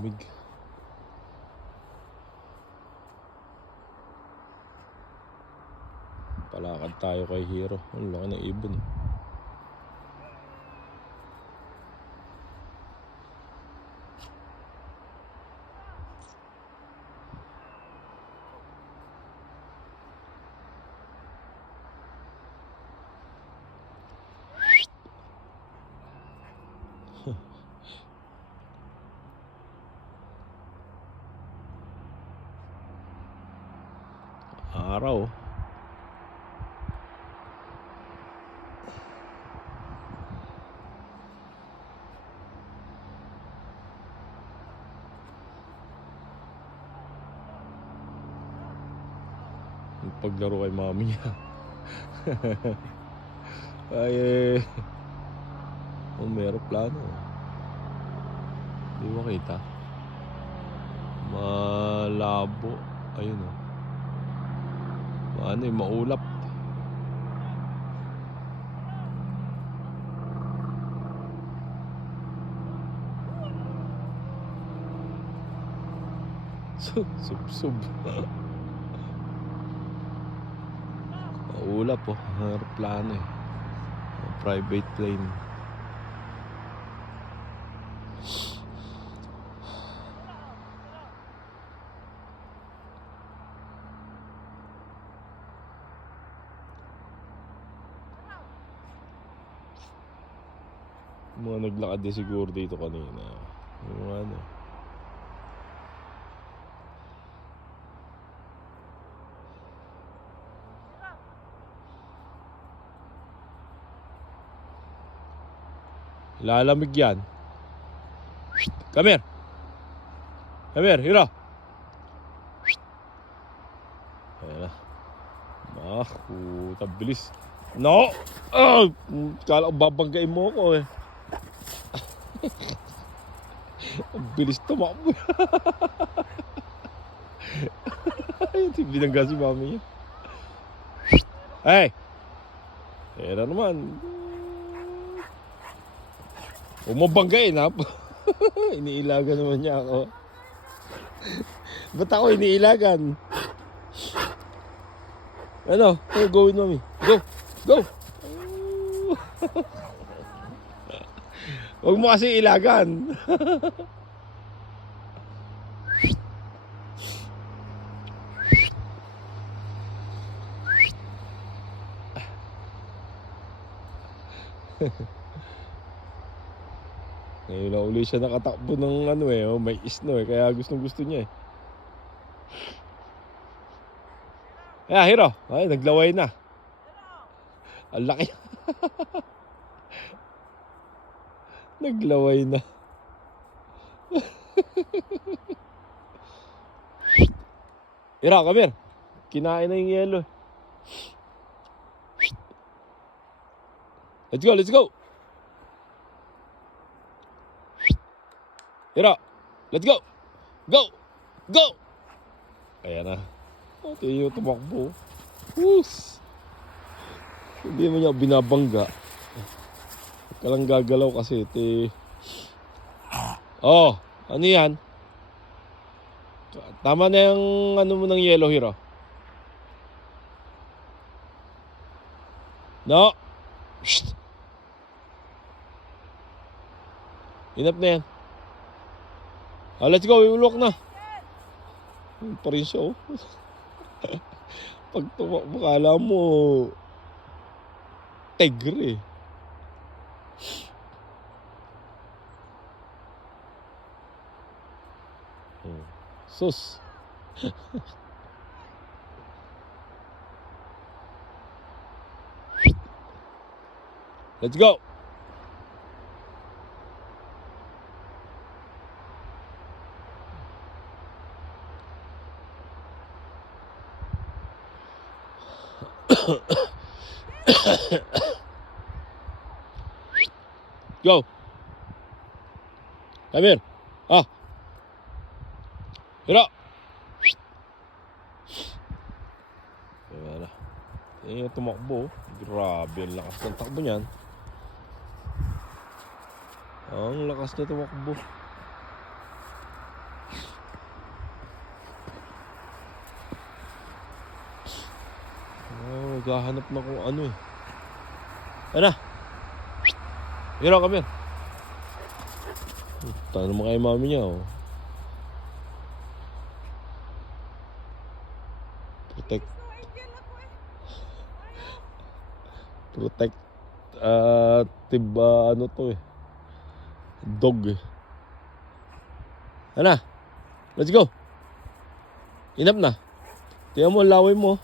Lamig. Palakad tayo kay Hero. Ang laki ng ibon. Araw. Paglaro kay mami niya. Ay meron plano. Di mo kita. Malabo. Ayun o. Ano yung maulap. Sub. Maulap po. Aeroplano eh. Private plane. Mga naglakad din siguro dito kanina. Yung ano. Lalamig yan. Come here. Come here, Hero. Ayan na. Bilis. No! Kala ko babanggain mo ako eh. Ang bilis tumakbo. Binangga si mami niya. Hey! Era naman. Huwag mo banggain ha. Iniilagan naman niya ako. Ba't ako iniilagan? Ano? Go with mami. Go! Huwag mo kasi ilagan. Ngayon na uli siya nakatakbo ng ano eh, may isno eh, kaya gusto niya eh. Kaya Hero, ay naglaway na. Ang laki. Naglaway na. Hero, come here. Kinain na yung yelo. Let's go. Hero, let's go. Go. Ayan na. Ito yung tumakbo. Whoos. Hindi mo niya binabangga. Huwag ka lang gagalaw kasi ito. Oh, ano yan? Tama na yung ano mo ng yellow, Hero. No. Shh. Enough na yan. Let's go, iulok na. Pa rin siya, oh. Pag tumakbo, kala mo tigre. Sus. Let's go. Go. Come here. Hero. Ayan na. Ayan tumakbo. Grabe ang lakas ng takbo niyan. Ang lakas niya tumakbo. Naghahanap na kung ano eh. Ano? Hero, come here. Tanong mo kay mami niya, oh. Protect. Protect. Ano to eh. Dog eh. Ano? Let's go. Inap na. Tingnan mo, laway mo.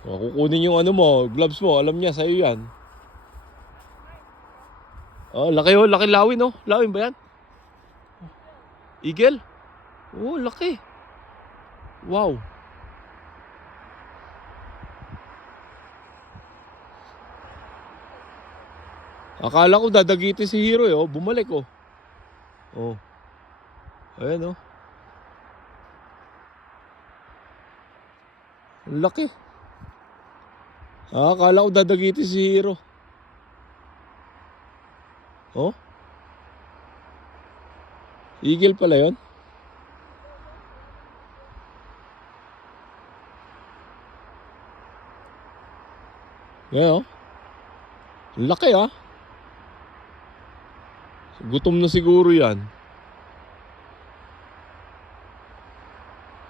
Kukunin yung ano mo, gloves mo. Alam niya, sa'yo yan. Oh, laki oh. Laki lawin oh. Lawin ba yan? Eagle? Oh, laki. Wow. Akala ko dadagitin si Hero eh. Oh, bumalik oh. Oh. Ayan oh. Laki. Akala ko dadagitin si Hero. Oh. Eagle pala yun. Ayan oh. Laki ah. Gutom na siguro yan.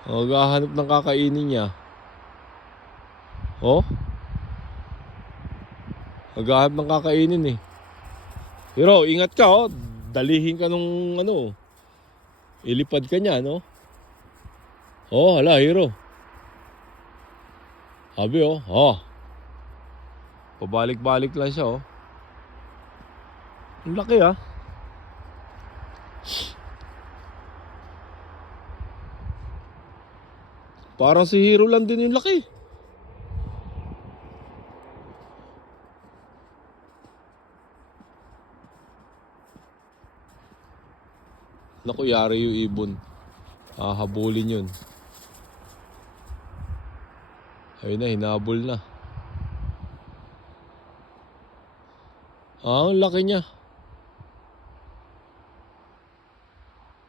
Maghahanap ng kakainin niya. Oh. Maghahanap ng kakainin eh. Pero ingat ka oh. Dalihin ka nung ano. Ilipad ka niya no. Oh hala Hero. Sabi oh. Oh. Pabalik-balik lang siya oh. Ang laki ah. Parang si Hero lang din yung laki. Naku, yari yung ibon. Hahabulin yun. Ayun na, hinabol na. Ang laki niya.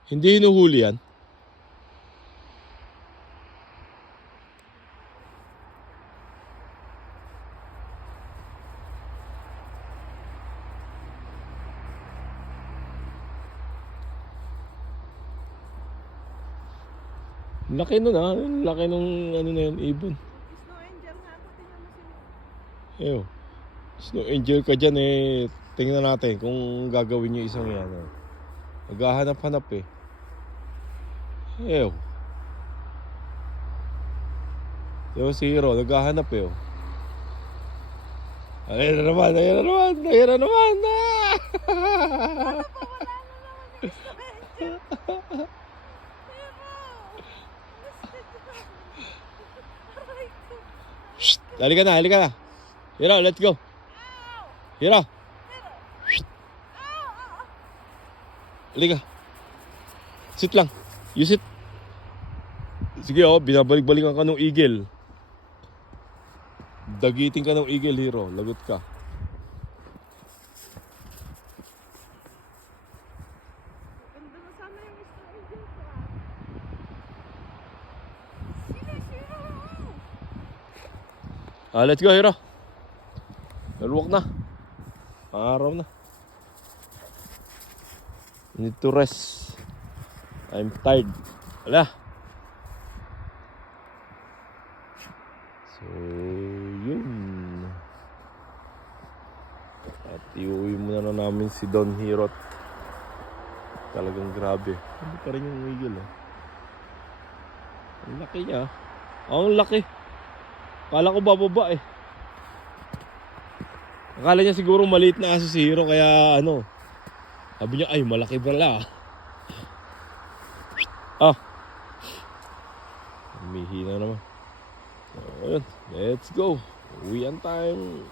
Hindi hinuhuli yan. Laki nun ah. Laki nung ano na yun, ibon. Snow angel nga ako. Tingnan mo sila. Eyo. Snow angel ka dyan eh. Tingnan natin kung gagawin nyo isang yan. Oh. Maghahanap-hanap eh. Eyo. Yung si Hero, naghahanap eh. Oh. Ayun na naman, ayun na naman, ayun na naman. Ah! Shh, halika na, halika na. Hero, let's go. Hero. Halika. Sit lang. You sit. Sige oh, binabalik-balikan ka ng eagle. Dagitin ka ng eagle, Hero. Lagot ka. Ganda na sana yung snow angel ko ah. Sila. Let's go, Hero. Nalwak na. Araw na. Need to rest. I'm tired. Wala. So, yun. At iuwi muna na namin si Don Hero. Talagang grabe. Hindi pa rin yung eagle eh. Ang laki niya. Ang laki. Akala ko bababa eh. Akala niya siguro maliit na aso si Hero kaya ano. Sabi niya ay malaki pala. Ah. Humihina naman. So, ayun. Let's go. Uwian time.